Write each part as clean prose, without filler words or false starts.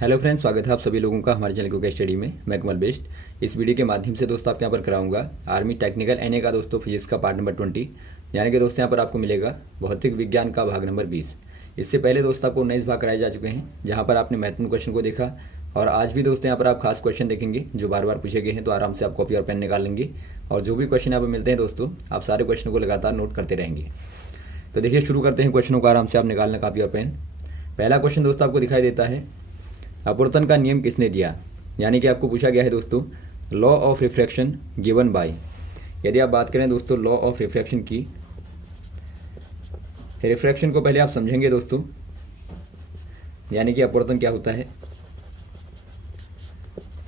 Hello friends, स्वागत है आप सभी लोगों का हमारे चैनल क्विक स्टडी में। मैं कमल बेस्ट। इस वीडियो के माध्यम से दोस्तों आपके यहाँ पर कराऊंगा आर्मी टेक्निकल एनए का दोस्तों फिजिक्स का पार्ट नंबर 20, यानी कि दोस्तों यहाँ पर आपको मिलेगा भौतिक विज्ञान का भाग नंबर 20। इससे पहले दोस्तों आपको 19 भाग कराए जा चुके हैं, जहाँ पर आपने महत्वपूर्ण क्वेश्चन को देखा। और आज भी दोस्तों यहाँ पर आप खास क्वेश्चन देखेंगे जो बार बार पूछे गए हैं, तो आराम से आप कॉपी और पेन निकाल लेंगे और जो भी क्वेश्चन यहाँ पर मिलते हैं दोस्तों, आप सारे क्वेश्चनों को लगातार नोट करते रहेंगे। तो देखिए, शुरू करते हैं क्वेश्चनों को। आराम से आप निकालना कॉपी और पेन। पहला क्वेश्चन दोस्तों आपको दिखाई देता है, अपवर्तन का नियम किसने दिया। यानी कि आपको पूछा गया है दोस्तों, law of refraction given by. यदि आप बात करें दोस्तों लॉ ऑफ रिफ्रैक्शन की, रिफ्रैक्शन को पहले आप समझेंगे दोस्तों, यानी कि अपवर्तन क्या होता है।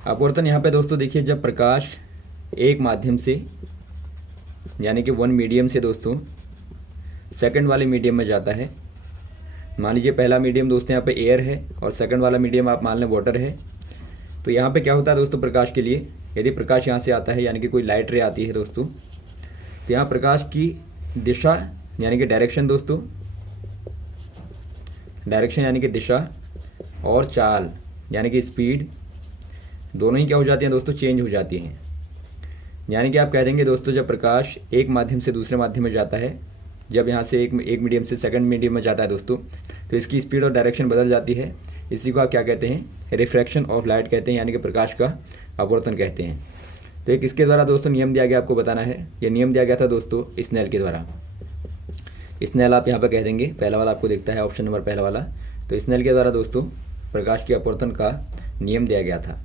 अपवर्तन यहाँ पे दोस्तों देखिए, जब प्रकाश एक माध्यम से यानी कि वन मीडियम से दोस्तों सेकंड वाले मीडियम में जाता है। मान लीजिए पहला मीडियम दोस्तों यहाँ पे एयर है और सेकंड वाला मीडियम आप मान लें वाटर है। तो यहाँ पे क्या होता है दोस्तों, प्रकाश के लिए यदि प्रकाश यहाँ से आता है यानी कि कोई लाइट रे आती है दोस्तों, तो यहाँ प्रकाश की दिशा यानी कि डायरेक्शन दोस्तों, डायरेक्शन यानी कि दिशा और चाल यानी कि स्पीड, दोनों ही क्या हो जाती हैं दोस्तों, चेंज हो जाती हैं। यानी कि आप कह देंगे दोस्तों, जब प्रकाश एक माध्यम से दूसरे माध्यम में जाता है, जब यहाँ से एक मीडियम से सेकंड मीडियम में जाता है दोस्तों, तो इसकी स्पीड और डायरेक्शन बदल जाती है। इसी को आप क्या कहते हैं, रिफ्रैक्शन ऑफ लाइट कहते हैं, यानी कि प्रकाश का अपवर्तन कहते हैं। तो एक इसके द्वारा दोस्तों नियम दिया गया, आपको बताना है। ये नियम दिया गया था दोस्तों स्नेल के द्वारा। स्नेल आप यहाँ पर कह देंगे, पहला वाला आपको दिखता है ऑप्शन नंबर पहला वाला। तो स्नेल के द्वारा दोस्तों प्रकाश के अपवर्तन का नियम दिया गया था।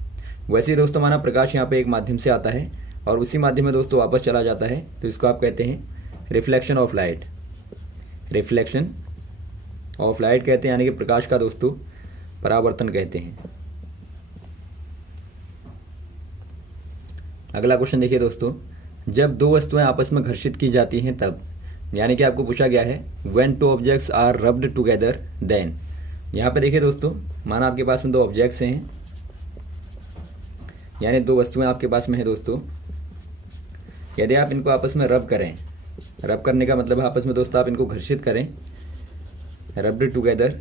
वैसे ही दोस्तों माना प्रकाश यहाँ पर एक माध्यम से आता है और उसी माध्यम में दोस्तों वापस चला जाता है, तो इसको आप कहते हैं reflection of light. Reflection of light कहते हैं, यानी कि प्रकाश का दोस्तों परावर्तन कहते हैं। अगला क्वेश्चन देखिए दोस्तों, जब दो वस्तुएं आपस में घर्षित की जाती हैं तब। यानी कि आपको पूछा गया है when two objects are rubbed together then. यहाँ पे देखिए दोस्तों, माना आपके पास में दो ऑब्जेक्ट्स हैं, यानी दो वस्तुएं आपके पास में है दोस्तों। यदि आप इनको आपस में रब करें, रब करने का मतलब आपस में दोस्तों आप इनको घर्षित करें, रब्ड टुगेदर,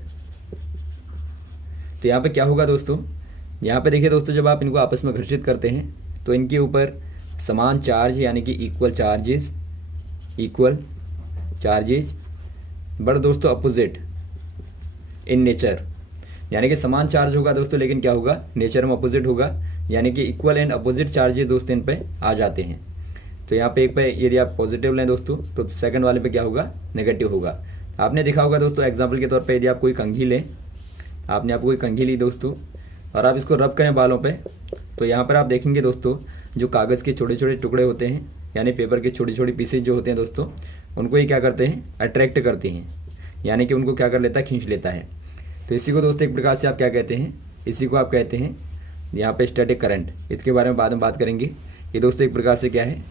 तो यहाँ पे क्या होगा दोस्तों, यहाँ पे देखिए दोस्तों, जब आप इनको आपस में घर्षित करते हैं तो इनके ऊपर समान चार्ज यानी कि इक्वल चार्जेज बट दोस्तों अपोजिट इन नेचर। यानी कि समान चार्ज होगा दोस्तों, लेकिन क्या होगा, नेचर में अपोजिट होगा। यानी कि इक्वल एंड अपोजिट चार्जेस दोस्तों इन पे आ जाते हैं। तो यहाँ पे एक पे यदि आप पॉजिटिव लें दोस्तों, तो सेकंड वाले पे क्या होगा, नेगेटिव होगा। आपने देखा होगा दोस्तों, एग्जांपल के तौर पे यदि आप कोई कंघी लें, आपने आप कोई कंघी ली दोस्तों और आप इसको रब करें बालों पे, तो यहाँ पर आप देखेंगे दोस्तों, जो कागज़ के छोटे छोटे टुकड़े होते हैं यानी पेपर के छोटी छोटी पीसेज जो होते हैं दोस्तों, उनको ये क्या करते हैं, अट्रैक्ट करते हैं, यानी कि उनको क्या कर लेता है, खींच लेता है। तो इसी को दोस्तों एक प्रकार से आप क्या कहते हैं, इसी को आप कहते हैं यहाँ पे स्टैटिक करंट। इसके बारे में बाद में बात करेंगे। ये दोस्तों एक प्रकार से क्या है,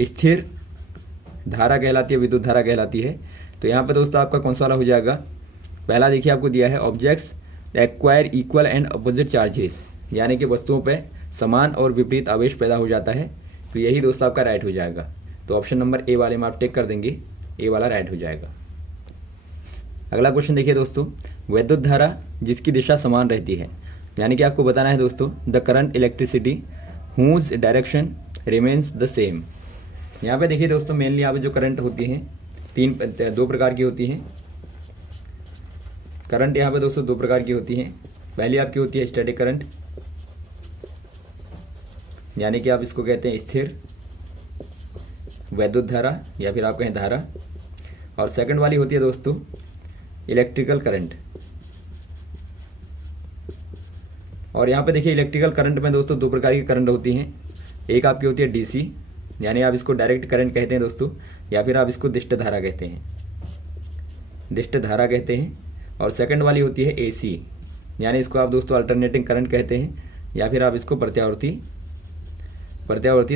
स्थिर धारा कहलाती है, विद्युत धारा कहलाती है। तो यहाँ पे दोस्तों आपका कौन सा वाला हो जाएगा, पहला देखिए आपको दिया है objects acquire equal and opposite charges, यानी कि वस्तुओं पे समान और विपरीत आवेश पैदा हो जाता है। तो यही दोस्तों आपका राइट हो जाएगा। तो ऑप्शन नंबर ए वाले में आप टिक कर देंगे, ए वाला राइट हो जाएगा। अगला क्वेश्चन देखिए दोस्तों, विद्युत धारा जिसकी दिशा समान रहती है। यानी कि आपको बताना है दोस्तों, the current electricity whose direction remains the same. यहाँ पे देखिए दोस्तों, मेनली यहाँ पे जो करंट होती हैं दो प्रकार की होती हैं। करंट यहाँ पे दोस्तों दो प्रकार की होती हैं। पहली आपकी होती है स्टैटिक करंट, यानी कि आप इसको कहते हैं स्थिर वैद्युत धारा या फिर आप कहें धारा। और सेकंड वाली होती है दोस्तों इलेक्ट्रिकल करंट। और यहाँ पे देखिए इलेक्ट्रिकल करंट में दोस्तों दो प्रकार की करंट होती हैं। एक आपकी होती है डीसी, यानी आप इसको डायरेक्ट करंट कहते हैं दोस्तों, या फिर आप इसको दिष्ट धारा कहते हैं, दिष्ट धारा कहते हैं। और सेकंड वाली होती है एसी, यानी इसको आप दोस्तों अल्टरनेटिंग करंट कहते हैं, या फिर आप इसको प्रत्यावर्ती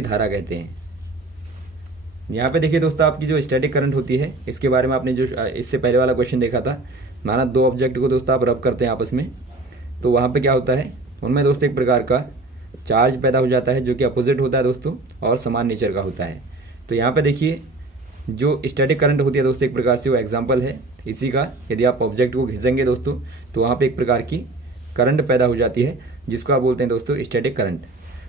धारा कहते हैं। यहाँ पे देखिए दोस्तों, आपकी जो स्टैटिक करंट होती है, इसके बारे में आपने जो इससे पहले वाला क्वेश्चन देखा था, माना दो ऑब्जेक्ट को दोस्तों आप रब करते हैं आपस में, तो वहाँ पे क्या होता है, उनमें दोस्तों एक प्रकार का चार्ज पैदा हो जाता है जो कि अपोजिट होता है दोस्तों और समान नेचर का होता है। तो यहाँ पे देखिए जो स्टैटिक करंट होती है दोस्तों, एक प्रकार से वो एग्जांपल है इसी का। यदि आप ऑब्जेक्ट को खींचेंगे दोस्तों, तो वहाँ पे एक प्रकार की करंट पैदा हो जाती है, जिसको आप बोलते हैं दोस्तों स्टैटिक करंट।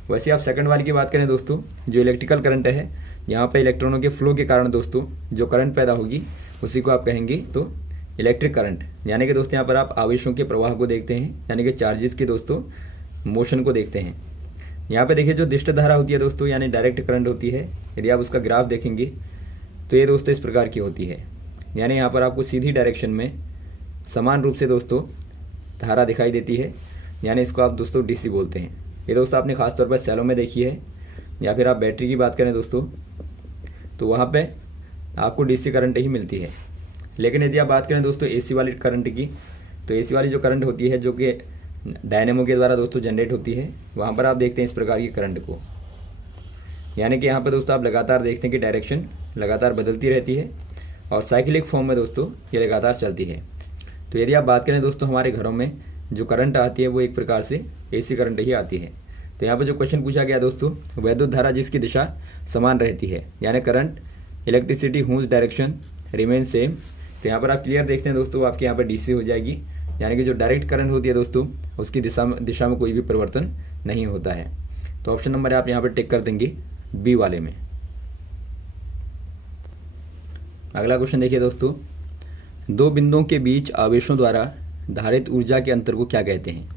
वैसे आप सेकंड वाली की बात करें दोस्तों, जो इलेक्ट्रिकल करंट है, यहाँ पे इलेक्ट्रॉनों के फ्लो के कारण दोस्तों जो करंट पैदा होगी उसी को आप कहेंगे तो इलेक्ट्रिक करंट। यानी कि दोस्तों यहाँ पर आप आवेशों के प्रवाह को देखते हैं, यानी कि चार्जेस के दोस्तों मोशन को देखते हैं। यहाँ पे देखिए जो दिष्ट धारा होती है दोस्तों, यानी डायरेक्ट करंट होती है, यदि आप उसका ग्राफ देखेंगे तो ये दोस्तों इस प्रकार की होती है। यानी यहाँ पर आपको सीधी डायरेक्शन में समान रूप से दोस्तों धारा दिखाई देती है, यानी इसको आप दोस्तों डीसी बोलते हैं। ये दोस्तों आपने खासतौर पर सेलों में देखी है, या फिर आप बैटरी की बात करें दोस्तों तो वहाँ पे आपको डीसी करंट ही मिलती है। लेकिन यदि आप बात करें दोस्तों एसी वाली करंट की, तो एसी वाली जो करंट होती है जो कि डायनेमो के द्वारा दोस्तों जनरेट होती है, वहाँ पर आप देखते हैं इस प्रकार की करंट को। यानी कि यहाँ पर दोस्तों आप लगातार देखते हैं कि डायरेक्शन लगातार बदलती रहती है और साइक्लिक फॉर्म में दोस्तों ये लगातार चलती है। तो यदि आप बात करें दोस्तों हमारे घरों में जो करंट आती है वो एक प्रकार से एसी करंट ही आती है। तो यहाँ पर जो क्वेश्चन पूछा गया दोस्तों, वैद्युत धारा जिसकी दिशा समान रहती है, यानी current electricity whose direction remain same. तो यहाँ पर आप क्लियर देखते हैं दोस्तों, आपके यहाँ पर डीसी हो जाएगी, यानी कि जो डायरेक्ट करंट होती है दोस्तों उसकी दिशा में कोई भी परिवर्तन नहीं होता है। तो ऑप्शन नंबर आप यहाँ पर टिक कर देंगे बी वाले में। अगला क्वेश्चन देखिए दोस्तों, दो बिंदुओं के बीच आवेशों द्वारा धारित ऊर्जा के अंतर को क्या कहते हैं।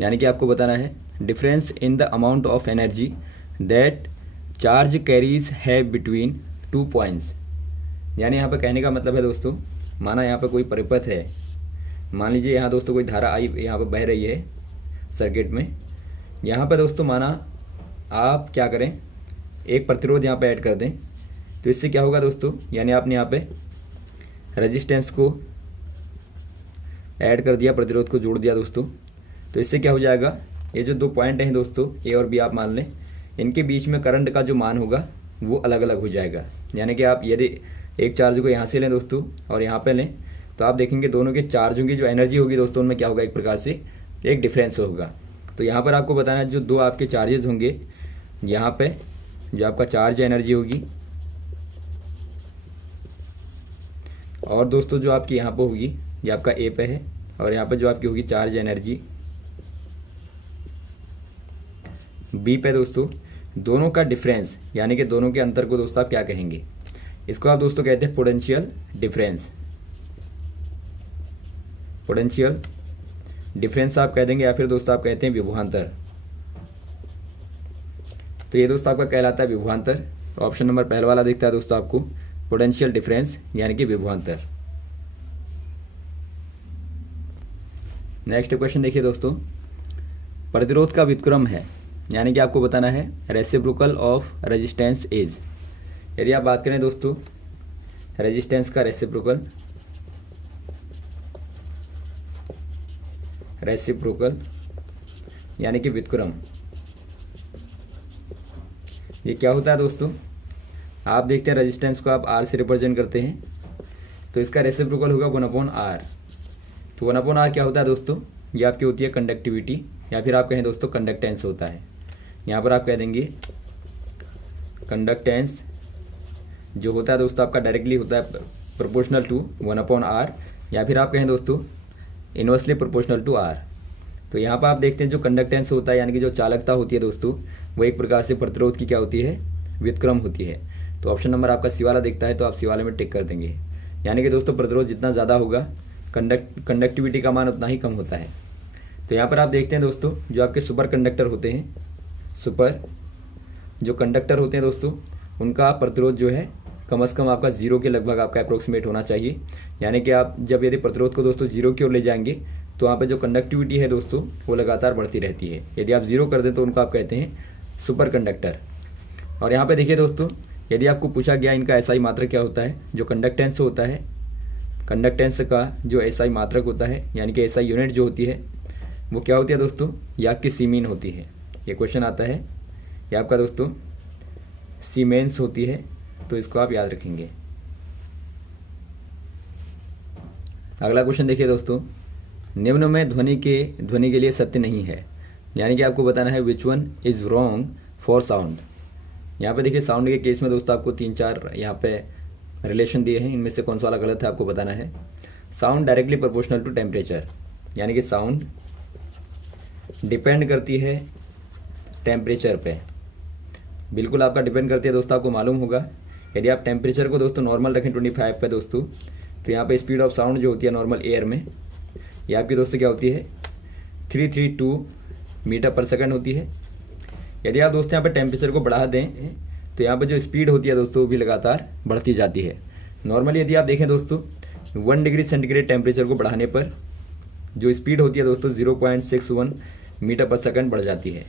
यानी कि आपको बताना है difference in the amount of energy that charge carries है बिटवीन 2 पॉइंट्स। यानी यहाँ पर कहने का मतलब है दोस्तों, माना यहाँ पर कोई परिपथ है, मान लीजिए यहाँ दोस्तों कोई धारा आई यहाँ पर बह रही है सर्किट में। यहाँ पर दोस्तों माना आप क्या करें, एक प्रतिरोध यहाँ पर ऐड कर दें, तो इससे क्या होगा दोस्तों, यानी आपने यहाँ पे रेजिस्टेंस को ऐड कर दिया, प्रतिरोध को जोड़ दिया दोस्तों, तो इससे क्या हो जाएगा, ये जो 2 पॉइंट हैं दोस्तों ए और बी आप मान लें, इनके बीच में करंट का जो मान होगा वो अलग अलग हो जाएगा। यानी कि आप यदि एक चार्ज को यहाँ से लें दोस्तों और यहाँ पे लें, तो आप देखेंगे दोनों के चार्जों की जो एनर्जी होगी दोस्तों उनमें क्या होगा, एक प्रकार से एक डिफरेंस होगा। तो यहाँ पर आपको बताना है जो 2 आपके चार्जेस होंगे, यहाँ पे जो आपका चार्ज एनर्जी होगी और दोस्तों जो आपकी यहाँ पे होगी ये आपका ए पे है, और यहाँ पे जो आपकी होगी चार्ज एनर्जी बी पे दोस्तों, दोनों का डिफरेंस यानी कि दोनों के अंतर को दोस्तों आप क्या कहेंगे, इसको आप दोस्तों कहते हैं पोटेंशियल डिफरेंस। पोटेंशियल डिफरेंस आप कह देंगे, या फिर दोस्तों आप कहते हैं विभवांतर। तो ये दोस्तों आपका कहलाता है विभवांतर। ऑप्शन नंबर पहला वाला दिखता है दोस्तों आपको पोटेंशियल डिफरेंस यानी कि विभवांतर। नेक्स्ट क्वेश्चन देखिए दोस्तों, प्रतिरोध का व्युत्क्रम है, यानी कि आपको बताना है रेसिप्रोकल ऑफ रेजिस्टेंस इज। यदि आप बात करें दोस्तों रेजिस्टेंस का रेसिप्रोकल, यानी कि व्युत्क्रम, ये क्या होता है दोस्तों, आप देखते हैं रेजिस्टेंस को आप आर से रिप्रेजेंट करते हैं, तो इसका रेसिप्रोकल होगा 1/r। तो 1/r क्या होता है दोस्तों, ये आपकी होती है कंडक्टिविटी, या फिर आप कहें दोस्तों कंडक्टेंस होता है। यहाँ पर आप कह देंगे कंडक्टेंस जो होता है दोस्तों आपका डायरेक्टली होता है प्रोपोर्शनल टू 1/r, या फिर आप कहें दोस्तों इनवर्सली प्रोपोर्शनल टू r। तो यहाँ पर आप देखते हैं जो कंडक्टेंस होता है यानी कि जो चालकता होती है दोस्तों, वो एक प्रकार से प्रतिरोध की क्या होती है, व्युत्क्रम होती है। तो ऑप्शन नंबर आपका सी वाला दिखता है, तो आप सी वाले में टिक कर देंगे। यानी कि दोस्तों प्रतिरोध जितना ज़्यादा होगा कंडक्टिविटी का मान उतना ही कम होता है। तो यहाँ पर आप देखते हैं दोस्तों जो आपके सुपर कंडक्टर होते हैं, सुपर जो कंडक्टर होते हैं दोस्तों, उनका प्रतिरोध जो है कम से कम आपका 0 के लगभग आपका अप्रोक्सीमेट होना चाहिए। यानी कि आप जब यदि प्रतिरोध को दोस्तों 0 की ओर ले जाएंगे तो वहाँ पे जो कंडक्टिविटी है दोस्तों वो लगातार बढ़ती रहती है। यदि आप 0 कर दें तो उनको आप कहते हैं सुपर कंडक्टर। और यहाँ पे देखिए दोस्तों, यदि आपको पूछा गया इनका एसआई मात्रक क्या होता है, जो कंडक्टेंस होता है, कंडक्टेंस का जो एसआई मात्रक होता है यानी कि एसआई यूनिट जो होती है वो क्या होती है दोस्तों, ये आपकी सीमीन होती है। ये क्वेश्चन आता है, ये आपका दोस्तों सीमेंस होती है, तो इसको आप याद रखेंगे। अगला क्वेश्चन देखिए दोस्तों, निम्न में ध्वनि के लिए सत्य नहीं है, यानी कि आपको बताना है which one is wrong for sound. यहाँ पे देखिए साउंड के केस में दोस्तों आपको 3-4 यहाँ पे रिलेशन दिए हैं, इनमें से कौन सा वाला गलत है आपको बताना है। Sound directly proportional to temperature, यानी कि साउंड डिपेंड करती है टेम्परेचर पे। बिल्कुल आपका डिपेंड करती है दोस्तों, आपको मालूम होगा। यदि आप टेम्परेचर को दोस्तों नॉर्मल रखें 25 पे दोस्तों, तो यहाँ पे स्पीड ऑफ साउंड जो होती है नॉर्मल एयर में, ये आपकी दोस्तों क्या होती है 332 मीटर पर सेकंड होती है। यदि आप दोस्तों यहाँ पे टेम्परेचर को बढ़ा दें तो यहाँ पे जो स्पीड होती है दोस्तों वो भी लगातार बढ़ती जाती है। नॉर्मली यदि आप देखें दोस्तों 1 डिग्री सेंटीग्रेड टेम्परेचर को बढ़ाने पर जो स्पीड होती है दोस्तों 0.61 मीटर पर सेकंड बढ़ जाती है।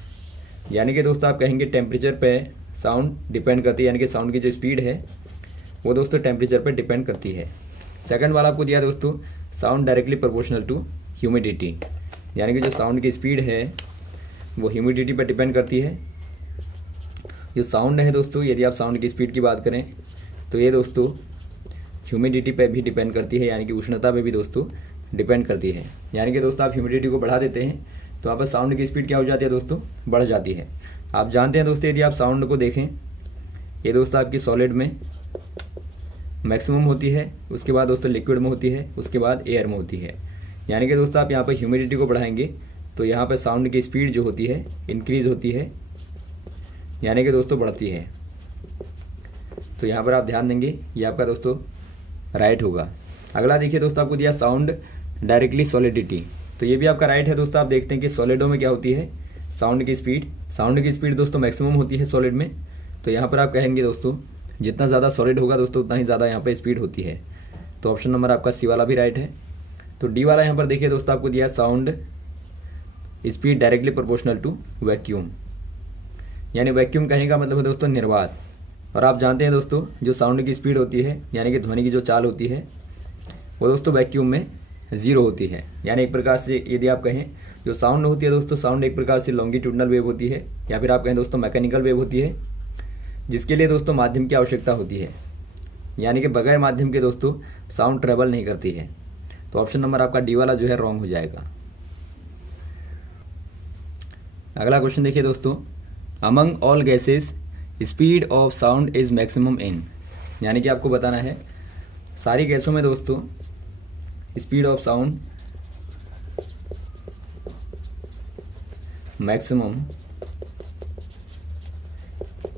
यानी कि दोस्तों आप कहेंगे टेम्परेचर पे साउंड डिपेंड करती है, यानी कि साउंड की जो स्पीड है वो दोस्तों टेम्परेचर पे डिपेंड करती है। सेकंड वाला आपको दिया दोस्तों sound directly proportional to humidity, यानी कि जो साउंड की स्पीड है वो ह्यूमिडिटी पर डिपेंड करती है। जो साउंड है दोस्तों, यदि आप साउंड की स्पीड की बात करें तो ये दोस्तों ह्यूमिडिटी पे भी डिपेंड करती है, यानी कि उष्णता पे भी दोस्तों डिपेंड करती है। यानी कि दोस्तों आप ह्यूमिडिटी को बढ़ा देते हैं तो वहाँ पर साउंड की स्पीड क्या हो जाती है दोस्तों, बढ़ जाती है। आप जानते हैं दोस्तों, यदि आप साउंड को देखें, ये दोस्तों आपकी सॉलिड में मैक्सिमम होती है, उसके बाद दोस्तों लिक्विड में होती है, उसके बाद एयर में होती है। यानी कि दोस्तों आप यहाँ पर ह्यूमिडिटी को बढ़ाएंगे तो यहाँ पर साउंड की स्पीड जो होती है इंक्रीज होती है, यानी कि दोस्तों बढ़ती है। तो यहाँ पर आप ध्यान देंगे, ये आपका दोस्तों राइट होगा। अगला देखिए दोस्तों, आपको दिया साउंड डायरेक्टली सॉलिडिटी, तो ये भी आपका राइट है दोस्तों। आप देखते हैं कि सॉलिडों में क्या होती है साउंड की स्पीड दोस्तों मैक्सिमम होती है सॉलिड में। तो यहाँ पर आप कहेंगे दोस्तों जितना ज़्यादा सॉलिड होगा दोस्तों उतना ही ज़्यादा यहाँ पर स्पीड होती है। तो ऑप्शन नंबर आपका सी वाला भी राइट है। तो डी वाला यहाँ पर देखिए दोस्तों, आपको दिया sound speed directly proportional to vacuum, यानी वैक्यूम कहने का मतलब है दोस्तों निर्वात। और आप जानते हैं दोस्तों जो साउंड की स्पीड होती है, यानी कि ध्वनि की जो चाल होती है वो दोस्तों वैक्यूम में 0 होती है। यानी एक प्रकार से यदि आप कहें जो साउंड होती है दोस्तों, साउंड एक प्रकार से लॉन्गिट्यूडनल वेव होती है, या फिर आप कहें दोस्तों मैकेनिकल वेव होती है, जिसके लिए दोस्तों माध्यम की आवश्यकता होती है। यानी कि बगैर माध्यम के दोस्तों साउंड ट्रेवल नहीं करती है। तो ऑप्शन नंबर आपका डी वाला जो है रॉन्ग हो जाएगा। अगला क्वेश्चन देखिए दोस्तों, among all gases speed of sound is maximum in, यानी कि आपको बताना है सारी गैसों में दोस्तों speed of sound maximum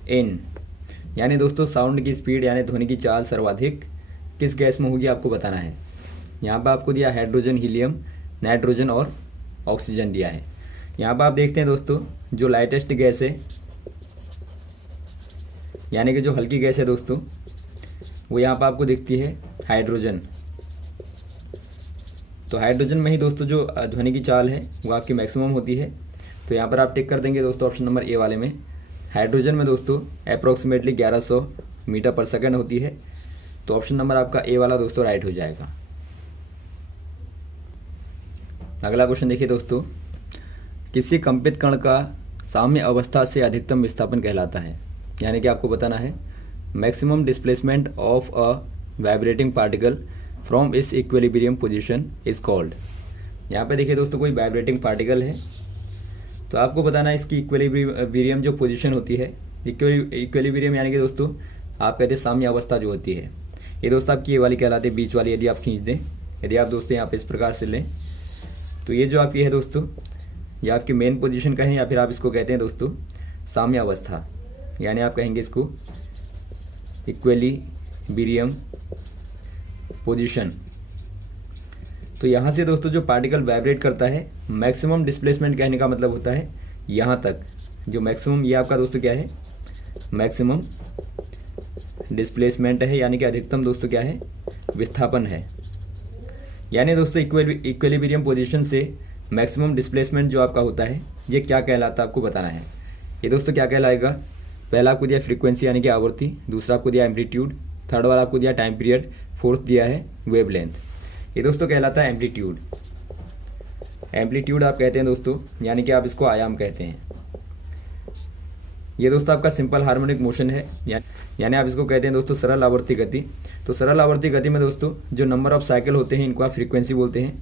in, यानी दोस्तों साउंड की स्पीड यानी ध्वनि की चाल सर्वाधिक किस गैस में होगी आपको बताना है। यहाँ पर आपको दिया हाइड्रोजन, हीलियम, नाइट्रोजन और ऑक्सीजन दिया है। यहाँ पर आप देखते हैं दोस्तों जो लाइटेस्ट गैस है, यानी कि जो हल्की गैस है दोस्तों, वो यहाँ पर आपको दिखती है हाइड्रोजन। तो हाइड्रोजन में ही दोस्तों जो ध्वनि की चाल है वो आपकी मैक्सिमम होती है। तो यहाँ पर आप टिक कर देंगे दोस्तों ऑप्शन नंबर ए वाले में। हाइड्रोजन में दोस्तों अप्रॉक्सीमेटली 1100 मीटर पर सेकंड होती है। तो ऑप्शन नंबर आपका ए वाला दोस्तों राइट हो जाएगा। अगला क्वेश्चन देखिए दोस्तों, किसी कंपित कण का साम्य अवस्था से अधिकतम विस्थापन कहलाता है, यानी कि आपको बताना है maximum displacement of a vibrating particle from इस इक्विलिब्रियम पोजीशन इज कॉल्ड। यहाँ पे देखिए दोस्तों कोई वाइब्रेटिंग पार्टिकल है, तो आपको बताना है इसकी इक्विलिब्रियम जो पोजीशन होती है, इक्विलिब्रियम यानी कि दोस्तों आप कहते हैं साम्य अवस्था जो होती है, ये दोस्तों आपकी ये वाली कहलाती है, बीच वाली यदि आप खींच दें, यदि आप दोस्तों यहाँ पे इस प्रकार से लें तो ये जो आपकी है दोस्तों ये आपकी मेन पोजीशन कहें या फिर आप इसको कहते हैं दोस्तों साम्य अवस्था, यानी आप कहेंगे इसको इक्विलिब्रियम पोजीशन। तो यहाँ से दोस्तों जो पार्टिकल वाइब्रेट करता है, मैक्सिमम डिस्प्लेसमेंट कहने का मतलब होता है यहाँ तक, जो मैक्सिमम ये आपका दोस्तों क्या है मैक्सिमम डिस्प्लेसमेंट है, यानी कि अधिकतम दोस्तों क्या है विस्थापन है। यानी दोस्तों इक्विलिब्रियम पोजीशन से मैक्सिमम डिस्प्लेसमेंट जो आपका होता है ये क्या कहलाता है आपको बताना है। ये दोस्तों क्या कहलाएगा, पहला आपको दिया फ्रीक्वेंसी यानी कि आवृत्ति, दूसरा आपको दिया एम्पलीट्यूड, थर्ड वाला आपको दिया टाइम पीरियड, फोर्थ दिया है वेवलेंथ। ये दोस्तों कहलाता है एम्पलीट्यूड। एम्पलीट्यूड आप कहते हैं दोस्तों, यानी कि आप इसको आयाम कहते हैं। ये दोस्तों आपका सिंपल हार्मोनिक मोशन है, यानी आप इसको कहते हैं दोस्तों सरल आवर्ती गति। तो सरल आवर्ती गति में दोस्तों जो नंबर ऑफ साइकिल होते हैं इनको आप फ्रीक्वेंसी बोलते हैं।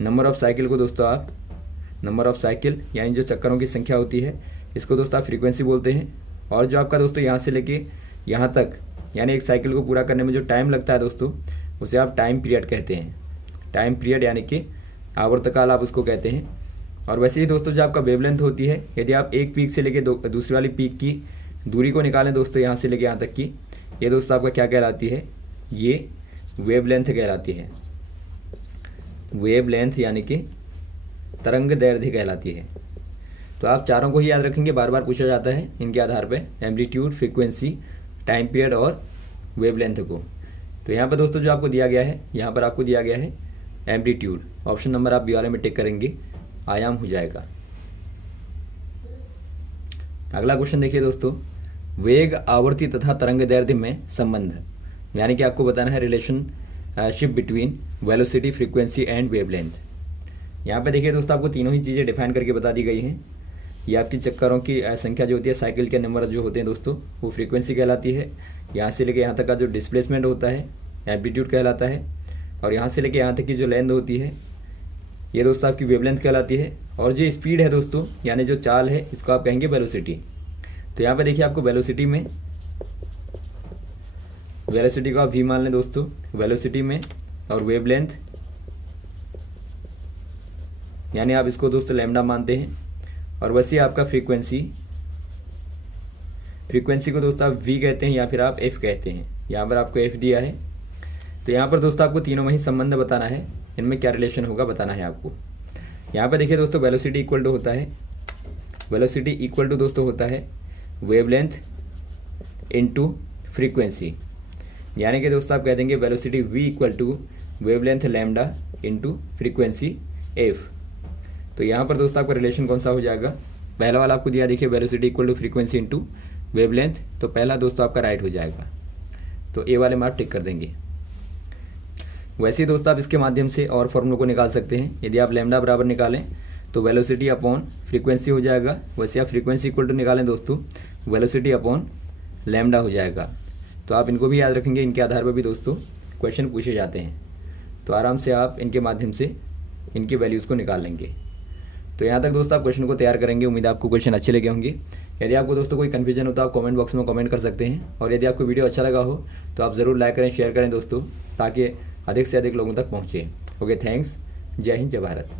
नंबर ऑफ साइकिल को दोस्तों आप नंबर ऑफ साइकिल यानी जो चक्करों की संख्या होती है इसको दोस्तों आप फ्रीक्वेंसी बोलते हैं। और जो आपका दोस्तों यहाँ से लेके यहाँ तक यानी एक साइकिल को पूरा करने में जो टाइम लगता है दोस्तों उसे आप टाइम पीरियड कहते हैं। टाइम पीरियड यानी कि आवर्तकाल आप उसको कहते हैं। और वैसे ही दोस्तों जो आपका वेवलेंथ होती है, यदि आप एक पीक से लेके दूसरी वाली पीक की दूरी को निकालें दोस्तों, यहाँ से लेके यहाँ तक की, ये दोस्तों आपका क्या कहलाती है, ये वेवलेंथ कहलाती है। वेवलेंथ यानी कि तरंग दैर्ध्य कहलाती है। तो आप चारों को ही याद रखेंगे, बार बार पूछा जाता है इनके आधार पर, एम्पलीट्यूड, फ्रीक्वेंसी, टाइम पीरियड और वेवलेंथ को। तो यहाँ पर दोस्तों जो आपको दिया गया है, यहाँ पर आपको दिया गया है एम्पलीट्यूड, ऑप्शन नंबर आप बी वाले में टिक करेंगे, आयाम हो जाएगा। अगला क्वेश्चन देखिए दोस्तों, वेग, आवर्ती तथा तरंग दैर्ध्य में संबंध, यानी कि आपको बताना है relationship between velocity, frequency and wavelength. यहाँ पे देखिए दोस्तों आपको तीनों ही चीज़ें डिफाइन करके बता दी गई हैं। ये आपकी चक्करों की संख्या जो होती है, साइकिल के नंबर जो होते हैं दोस्तों, वो फ्रीक्वेंसी कहलाती है। यहाँ से लेके यहाँ तक का जो डिस्प्लेसमेंट होता है एम्पलीट्यूड कहलाता है। और यहाँ से लेके यहाँ तक की जो लेंथ होती है, ये दोस्तों आपकी वेवलेंथ कहलाती है। और जो स्पीड है दोस्तों, यानी जो चाल है, इसको आप कहेंगे वेलोसिटी। तो यहाँ पे देखिए आपको वेलोसिटी में, वेलोसिटी को आप v मान लें दोस्तों, वेलोसिटी में, और वेवलेंथ यानी आप इसको दोस्तों लैम्डा मानते हैं। और वैसे आपका फ्रीक्वेंसी, फ्रीक्वेंसी को दोस्तों आप v कहते हैं या फिर आप f कहते हैं। यहाँ पर आपको f दिया है। तो यहाँ पर दोस्तों आपको तीनों में ही संबंध बताना है, इनमें क्या रिलेशन होगा बताना है आपको। यहाँ पर देखिए दोस्तों वेलोसिटी इक्वल टू होता है, वेलोसिटी इक्वल टू दोस्तों होता है वेवलेंथ इनटू फ्रीक्वेंसी, यानी कि दोस्तों आप कह देंगे velocity v equal to wavelength lambda into frequency f। तो यहाँ पर दोस्तों आपका रिलेशन कौन सा हो जाएगा, पहला वाला आपको दिया देखिए velocity equal to frequency into wavelength, तो पहला दोस्तों आपका राइट हो जाएगा। तो ए वाले में आप टिक कर देंगे। वैसे ही दोस्तों आप इसके माध्यम से और फॉर्मूलों को निकाल सकते हैं। यदि आप लैम्डा बराबर निकालें तो वेलोसिटी अपॉन फ्रीक्वेंसी हो जाएगा। वैसे आप फ्रीक्वेंसी इक्वल टू निकालें दोस्तों, वेलोसिटी अपॉन लैम्डा हो जाएगा। तो आप इनको भी याद रखेंगे, इनके आधार पर भी दोस्तों क्वेश्चन पूछे जाते हैं। तो आराम से आप इनके माध्यम से इनकी वैल्यूज़ को निकाल लेंगे। तो यहाँ तक दोस्तों आप क्वेश्चन को तैयार करेंगे। उम्मीद है आपको क्वेश्चन अच्छे लगे होंगे। यदि आपको दोस्तों कोई कन्फ्यूजन हो तो आप कमेंट बॉक्स में कमेंट कर सकते हैं। और यदि आपको वीडियो अच्छा लगा हो तो आप ज़रूर लाइक करें, शेयर करें दोस्तों, ताकि अधिक से अधिक लोगों तक पहुँचे। Okay, thanks. जय हिंद, जय भारत।